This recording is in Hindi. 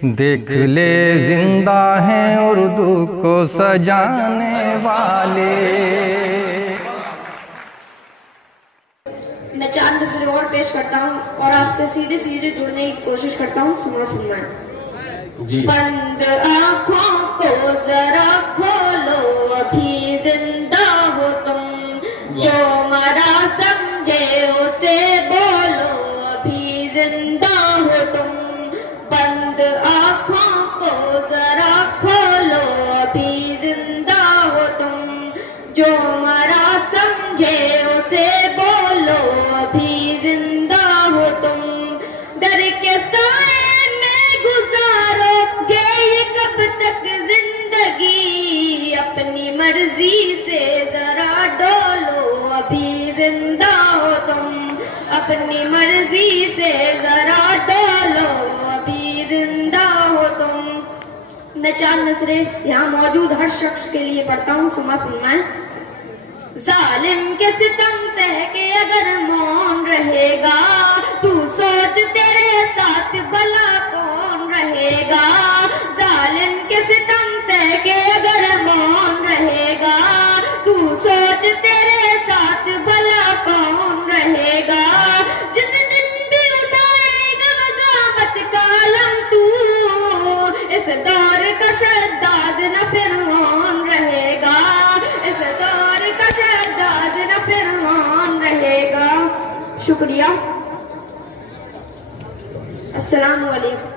देख ले जिंदा हैं उर्दू को सजाने वाले। मैं 4 मिसरे और पेश करता हूँ और आपसे सीधे सीधे जुड़ने की कोशिश करता हूँ। सुना फरमाएं। बंद आँखों को जरा खोलो, अभी जिंदा हो तुम, जो मरा समझे उसे बोलो, अभी जिंदा हो तुम। बंद आँखों को जरा खोलो, अभी जिंदा हो तुम, जो मरा समझे उसे बोलो, अभी जिंदा हो तुम। डर के साए में गुजारोगे ये कब तक जिंदगी, अपनी मर्जी से जरा डोलो, अभी जिंदा हो तुम, अपनी मर्जी से जरा डोलो, अभी जिंदा हो तुम। मैं 4 मिसरे यहाँ मौजूद हर शख्स के लिए पढ़ता हूँ। सुना फरमाएं। जालिम के सितम सह के अगर मौन रहेगा, तू सोच तेरे साथ भला कौन रहेगा। जालिम के सितम सह के अगर मौन रहेगा, तू सोच तेरे साथ भला कौन रहेगा। जिस दिन भी उठाएगा बगावत का अलम तू, इस दौर का शद्दाद न फिर मौन रहेगा, इस दौर का शद्दाद न फिर मौन रहेगा। शुक्रिया। अस्सलाम वालेकुम।